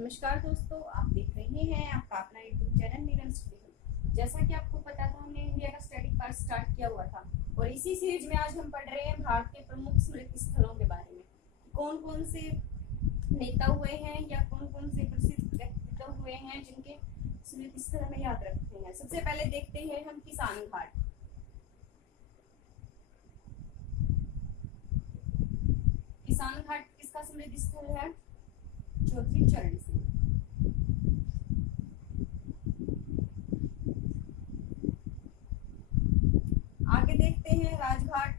नमस्कार दोस्तों, आप देख रहे हैं आपका अपना यूट्यूब चैनल नीलम स्टूडियो। जैसा कि आपको पता था, हमने इंडिया का स्टडी पार्ट स्टार्ट किया हुआ था और इसी सीरीज में आज हम पढ़ रहे हैं भारत के प्रमुख स्मृति स्थलों के बारे में। कौन कौन से नेता हुए हैं या कौन कौन से प्रसिद्ध व्यक्तित्व हुए हैं जिनके स्मृति स्थल हमें याद रखते हैं। सबसे पहले देखते हैं हम किसान घाट। किसान घाट किसका स्मृति स्थल है? चौधरी चरण सिंह। आगे देखते हैं राजघाट।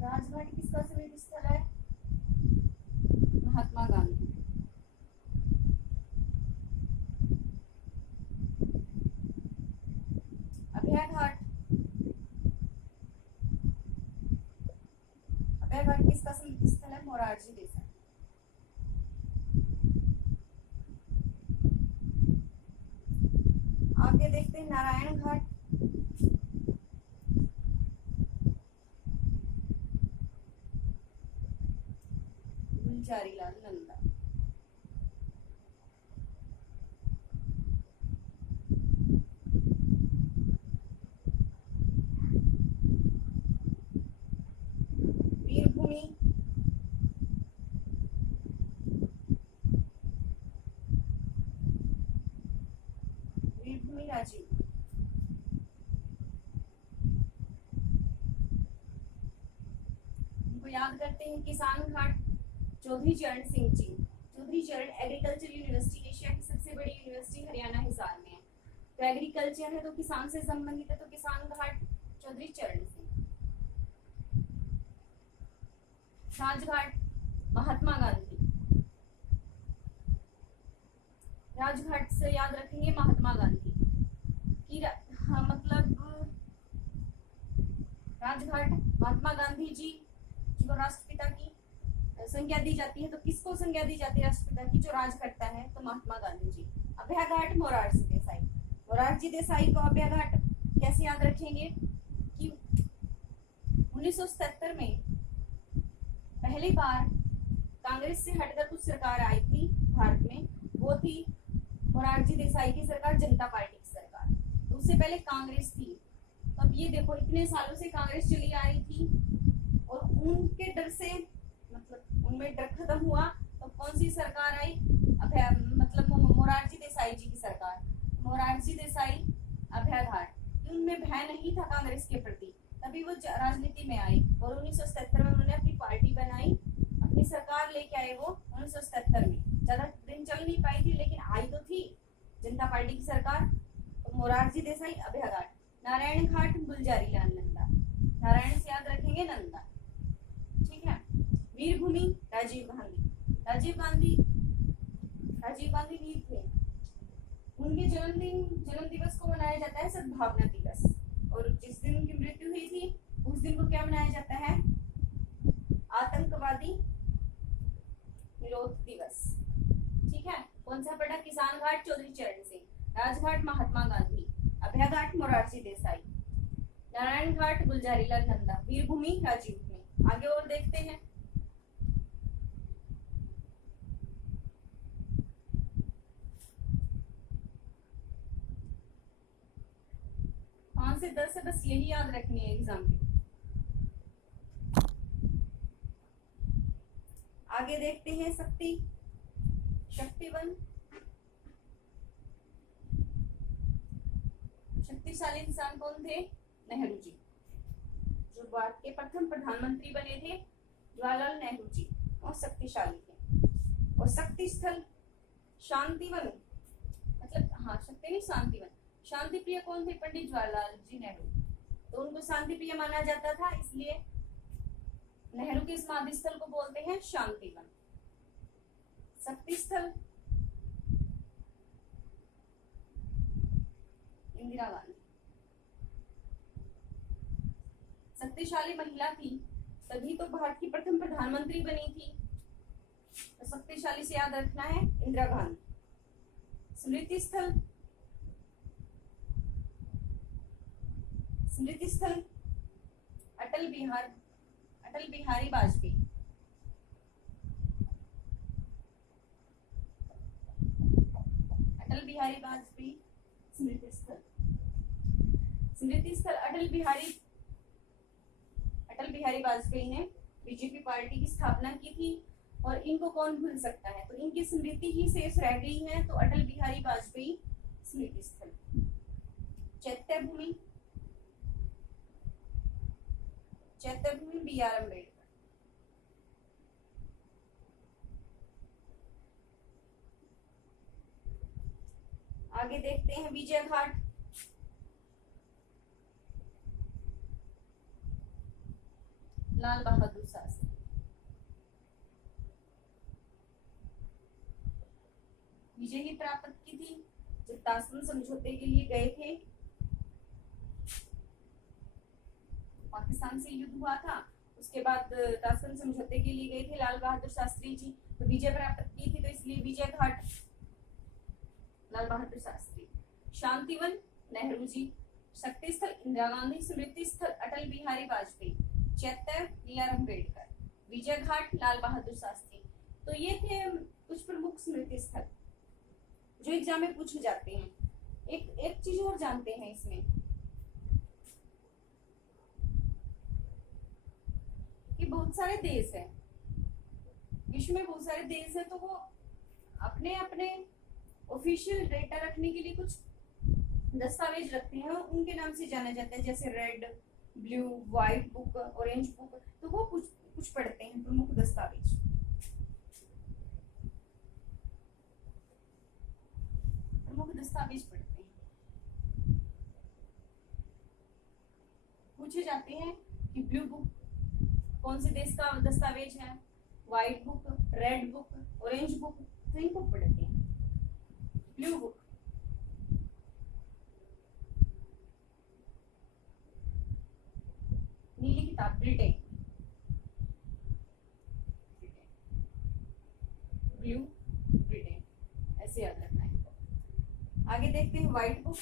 राजघाट किसका स्मृति स्थल है? महात्मा गांधी। अभय घाट। अभय घाट किसका स्मृति स्थल है? मोरारजी देसाई। आगे देखते हैं नारायण घाट। गुलजारी लाल नंदा। वीरभूमि। वीरभूमि राजीव। इनको याद करते हैं। किसान घाट चौधरी चरण सिंह जी। चौधरी चरण एग्रीकल्चर यूनिवर्सिटी एशिया की सबसे बड़ी यूनिवर्सिटी हरियाणा हिसार में है। तो एग्रीकल्चर है तो किसान से संबंधित है, तो किसान घाट चौधरी चरण सिंह। राजघाट महात्मा गांधी। राजघाट से याद रखेंगे महात्मा गांधी की मतलब राजघाट महात्मा गांधी जी जिनको राष्ट्रपिता की संज्ञा दी जाती है। तो किसको संज्ञा दी जाती है राष्ट्रपिता की? जो राज करता है, तो महात्मा गांधी जी। अभय घाट मोरारजी देसाई। मोरारजी देसाई को अभय घाट कैसे याद रखेंगे कि 1977 में पहली बार कांग्रेस से हटकर कुछ सरकार आई थी भारत में। वो थी मोरारजी देसाई की सरकार, जनता पार्टी की सरकार। तो उससे पहले कांग्रेस थी। तो अब ये देखो, इतने सालों से कांग्रेस चली आ रही थी और उनके डर से मतलब उनमें डर खत्म हुआ। तो कौन सी सरकार आई? अभय मतलब मोरारजी देसाई जी की सरकार। मोरारजी देसाई अभय घाट। उनमें भय नहीं था कांग्रेस के प्रति, तभी वो राजनीति में आई और 1977 में उन्होंने अपनी पार्टी बनाई, अपनी सरकार लेके आए। वो 1977 में ज्यादा दिन चल नहीं पाई थी, लेकिन आई तो थी जनता पार्टी की सरकार। तो मोरारजी देसाई अभय घाट। नारायण घाट गुलजारी लाल नंदा। नारायण से याद रखेंगे नंदा, ठीक है। वीरभूमि राजीव गांधी। राजीव गांधी वीर थे। उनके जन्म दिवस को मनाया जाता है सद्भावना दिवस, और जिस दिन उनकी मृत्यु हुई थी उस दिन को क्या मनाया जाता है? आतंकवादी विरोध दिवस, ठीक है। कौन सा पढ़ा? किसान घाट चौधरी चरण सिंह, राजघाट महात्मा गांधी, अभय घाट मोरारजी देसाई, नारायण घाट गुलजारी लाल नंदा, वीरभूमि राजीव में। आगे और देखते हैं। 5 से 10 है, बस यही याद रखनी है एग्जाम में। आगे देखते हैं शक्तिवन। शक्तिशाली इंसान कौन थे? नेहरू जी, जो भारत के प्रथम प्रधानमंत्री बने थे, जवाहरलाल नेहरू जी, और शक्तिशाली थे। और शक्ति स्थल शांतिवन, मतलब हाँ शक्ति नहीं शांतिवन। शांति प्रिय कौन थे? पंडित जवाहरलाल जी नेहरू। तो उनको शांति प्रिय माना जाता था, इसलिए नेहरू के समाधि स्थल को बोलते हैं शांतिवन। शक्ति स्थल इंदिरा गांधी। शक्तिशाली महिला थी, तभी तो भारत की प्रथम प्रधानमंत्री बनी थी। तो शक्तिशाली से याद रखना है इंदिरा गांधी। स्मृति स्थल अटल बिहारी वाजपेयी। बिहारी वाजपेयी स्मृति स्थल। स्मृति स्थल अटल बिहारी वाजपेयी ने बीजेपी पार्टी की स्थापना की थी, और इनको कौन भूल सकता है, तो इनकी स्मृति ही शेष रह गई है, तो अटल बिहारी वाजपेयी स्मृति स्थल। चैत्य भूमि बी आर अम्बेडकर। आगे देखते हैं विजय घाट। लाल बहादुर शास्त्री। विजय ही प्राप्त की थी जब ताशकंद समझौते के लिए गए थे, पाकिस्तान से युद्ध हुआ था, उसके बाद ताशकंद समझौते के लिए गए थे लाल बहादुर शास्त्री जी, तो विजय प्राप्त की थी, तो इसलिए विजय घाट लाल बहादुर शास्त्री। शांतिवन नेहरू जी। शक्ति स्थल इंदिरा गांधी। स्मृति स्थल अटल बिहारी वाजपेयी। चैत्य बी आर अम्बेडकर। विजय घाट लाल बहादुर शास्त्री। तो ये थे कुछ प्रमुख स्मृति स्थल जो एग्जाम में पूछे जाते हैं। एक चीज और जानते हैं इसमें कि बहुत सारे देश हैं, विश्व में बहुत सारे देश हैं, तो वो अपने अपने ऑफिशियल डेटा रखने के लिए कुछ दस्तावेज रखते हैं, और उनके नाम से जाने जाते हैं, जैसे red, blue, white book, orange book, तो वो कुछ पढ़ते हैं प्रमुख दस्तावेज। प्रमुख दस्तावेज पढ़ते हैं। पूछे जाते हैं कि ब्लू बुक कौन से देश का दस्तावेज है, white book, red book, orange book, तो इनको पढ़ते हैं। ब्लू बुक नीली किताब ब्रिटेन, ब्लू ब्रिटेन, ऐसे याद रखना है। आगे देखते हैं व्हाइट बुक।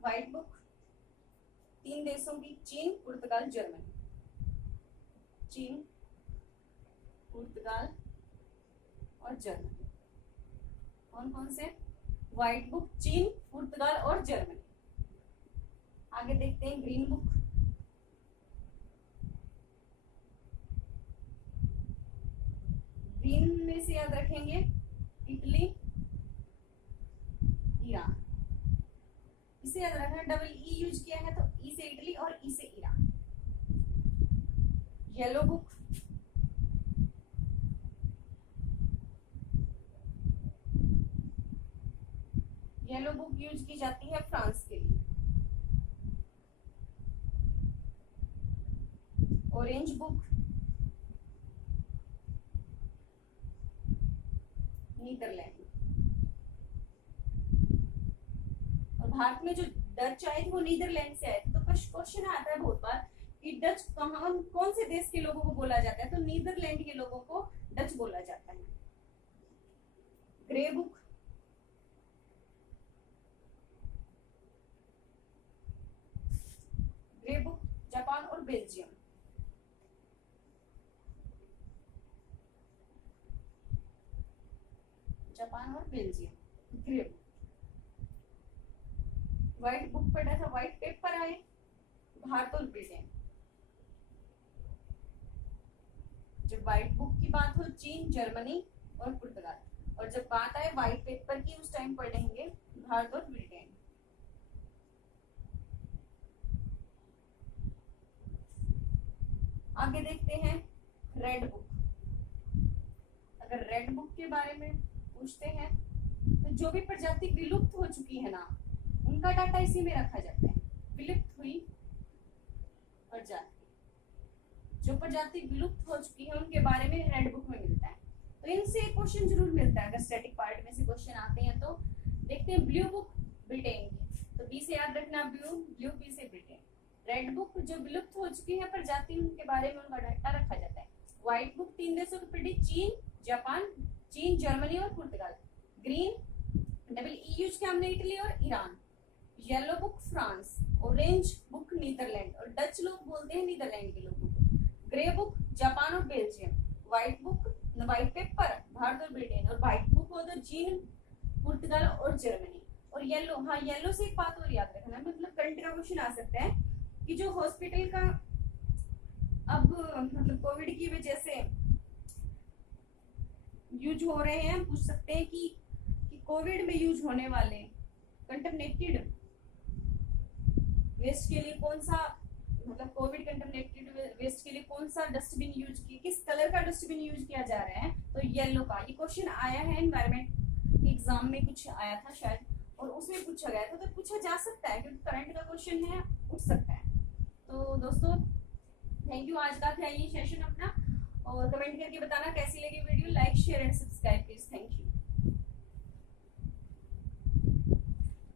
व्हाइट बुक 3 देशों की, चीन, पुर्तगाल, जर्मनी। चीन, पुर्तगाल और जर्मनी। कौन कौन से? व्हाइट बुक चीन, पुर्तगाल और जर्मनी। आगे देखते हैं ग्रीन बुक। ग्रीन में से याद रखेंगे इटली, ईरान। इसे याद रखना, डबल ई यूज किया है, तो ई से इटली और ई से Iran. Yellow book, yellow book use की जाती है फ्रांस के लिए। Orange book Netherlands. और भारत में जो डच आए थे वो नीदरलैंड से आए थे, तो क्वेश्चन आता है बहुत बार कि डच कौन से देश के लोगों को बोला जाता है, तो नीदरलैंड के लोगों को डच बोला जाता है। Grey book, grey book Japan और बेल्जियम। जापान और Belgium. Grey book. White book पढ़ा था, व्हाइट पेपर आए भारत और ब्रिटेन। जब व्हाइट बुक की बात हो चीन, जर्मनी और पुर्तगाल, और जब बात आए व्हाइट पेपर की उस टाइम पढ़ेंगे भारत और ब्रिटेन। आगे देखते हैं रेड बुक। अगर रेड बुक के बारे में पूछते हैं तो जो भी प्रजाति विलुप्त हो चुकी है ना, उनका डाटा इसी में रखा जाता है। विलुप्त हुई प्रजाति, जो प्रजाति विलुप्त हो चुकी है उनके बारे में रेड बुक में मिलता है। तो इनसे क्वेश्चन जरूर मिलता है, अगर स्टैटिक पार्ट में से क्वेश्चन आते हैं तो। देखते हैं ब्लू बुक ब्रिटेन की, तो बी से याद रखना ब्लू, ब्लू बी से ब्रिटेन। रेड बुक जो विलुप्त हो चुकी है प्रजाति, उनके बारे में उनका डाटा रखा जाता है। व्हाइट बुक 3 देशों की पढ़ी, चीन, जापान, चीन, जर्मनी और पुर्तगाल। ग्रीन डबल ई यूज किया हमने, इटली और Iran. Yellow book France. Orange book Netherlands, और डच लोग बोलते हैं नीदरलैंड के लोगों को। ग्रे बुक जापान और Belgium. White book white paper Bharat और ब्रिटेन, और व्हाइट बुक हो तो चीन, पुर्तगाल और जर्मनी। और येलो, हाँ येलो से एक बात और याद रखना, मतलब करंट का क्वेश्चन आ सकता है कि जो हॉस्पिटल का अब मतलब कोविड की वजह से यूज हो रहे हैं, पूछ सकते हैं कि कोविड में यूज होने वाले कंटामिनेटेड वेस्ट के लिए कौन सा, मतलब कोविड कंटामिनेटेड वेस्ट के लिए कौन सा डस्टबिन यूज किया, किस कलर का डस्टबिन यूज किया जा रहा है, तो येलो का। ये क्वेश्चन आया है एनवायरमेंट के एग्जाम में, कुछ आया था शायद, और उसमें पूछा गया था, तो पूछा जा सकता है क्योंकि करंट का क्वेश्चन है, उठ सकता है। तो दोस्तों थैंक यू, आज का था ये सेशन अपना, और कमेंट करके बताना कैसी लगी video, like share and subscribe please, thank you.